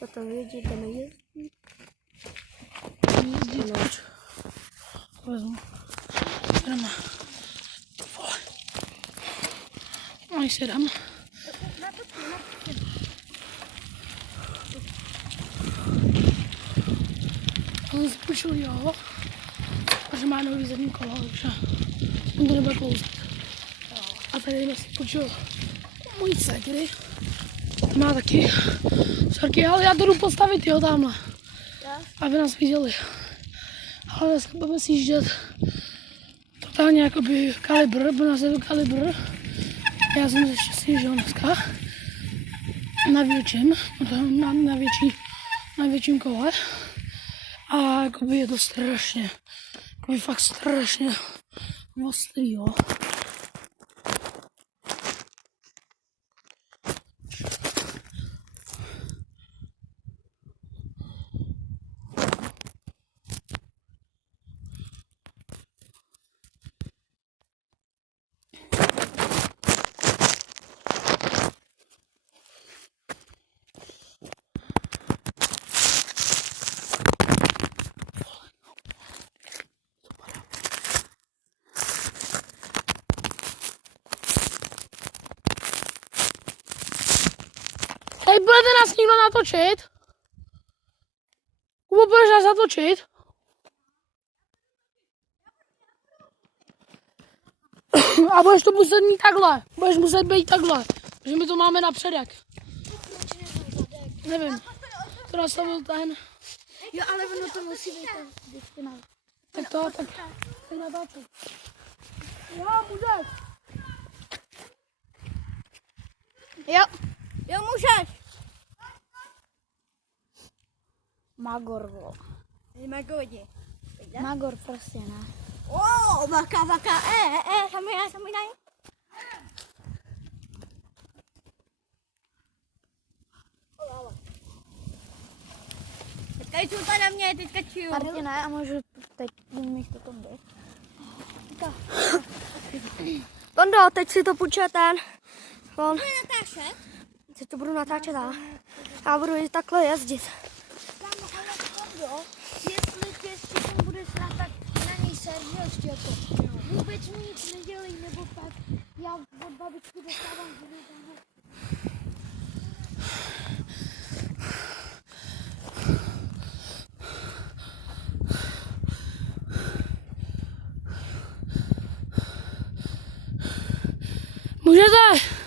Co to vidíte, nejezdí? Jezdí, pojď. Vezmu. Jdeme. No, si dám. On spůjčil, jo. Protože má nový zadní kolo, takže on to nebude klouzat. A tady jsme si půjčil můj dcery. Má taky vzorky, ale já to jdu postavit, jo, tamhle. Aby nás viděli. Ale dneska budeme si jíždět totálně jakoby kalibr, bude nás jedu kalibr. Já jsem ještě si jížděl dneska na větším kole. A jakoby je to strašně, jakoby fakt strašně ostrý, jo. Hej, budete nás někdo natočit? Kubo, budeš nás natočit? A budeš to muset mít takhle. Budeš muset být takhle. Protože my to máme na předek. Nevím. To nastavil ten. Jo, ale ono to musí být vždycky na... Tak natáčet. Jo, můžeš. Jo, můžeš. Magor, vlo. Magodi. Magor, prostě, ne. Vaka, sami daj. Teďka jsou to na mě, teďka čiju. Martina, a můžu teď mít to Tondy. Tondo, teď si to půjče ten. On. Teď to budu natáčet já budu i takhle jezdit. Jestli tě s tím budeš rád, tak na něj seriózně jako. Vůbec mu nic nedělej, nebo tak já od babičky dostávám vinu. Můžete?